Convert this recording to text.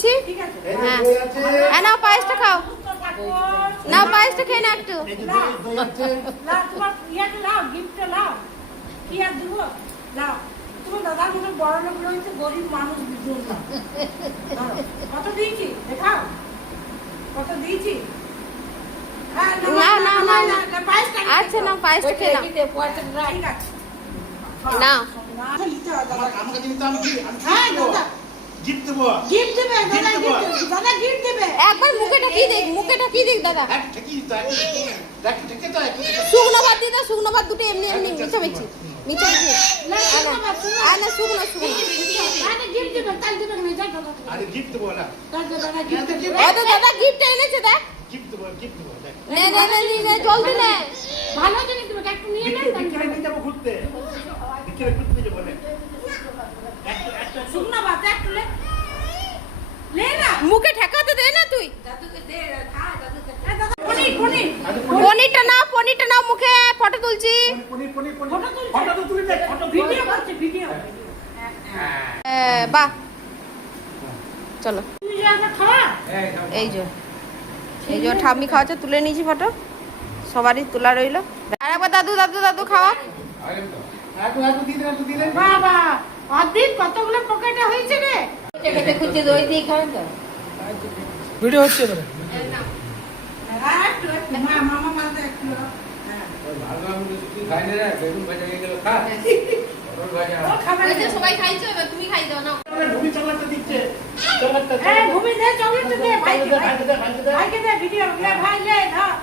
দিচ্ছি। হ্যাঁ নাও পায়েসটা খাও, নাও পায়েসটা খেয়ে না একটু। গরিব মানুষ কত দিয়েছি দেখাও, কত দিয়েছি। না না না আচ্ছা নাও পায়েসটা খেয়ে নাও। না আমাকে দিতে আমি গিফট দেবো। একবার মুখেটা কি দেখ, মুখেটা কি দেখ দাদা। ঠিকই তো শুকনো ভাত দিয়ে দাও, শুকনো ভাত দুটো এমনি এমনি মিছামিছি মিছামিছি। আর না শুকনো শুকনো। আরে গিফট দেবো না, ও তো দাদা গিফট এনেছে দেখ। গিফট দেবো দেখ। নে নে নে নে জলদি নে। ভালো জিনিস তুমি একটু নিয়ে নেন। বিকেলে নিয়ে যাবো ঘুরতে, বিকেলে ঘুরতে নিয়ে যাবো। শুকনো ভাত একটু লে না, মুখে ঠেকাতে দে না তুই। দাদুকে দে, খা দাদুকে। পনির পনির পনিরটা নাও মুখে, ফটো তুলছি। ফটো তো তুলি দেখ, ফটো ভিডিও করছে ভিডিও। বাহ চলো তুমি যে আগে খাওয়া এই যে ঠাম্মি খাওয়াচ্ছে, তুলে নিয়েছি ফটো, সবারই তোলা রইলো। আর একবার দাদু দাদু দাদু খাওয়া। একটু দিলে বাবা অদিন কতগুলো পকেটে হয়েছে রে। খেতে খুঁজছে দই দিয়ে খাবেন তো। ভিডিও হচ্ছে এবারে। একটু একটু মামা মালটা একটু। ও খাবার সবাই খাইছো, এবার তুমি খাই দাও না। ভূমি চালাতে দিচ্ছে, ভূমি দে চকলেট দে ভাইকে দে ভিডিও লে ভাই লে ধর।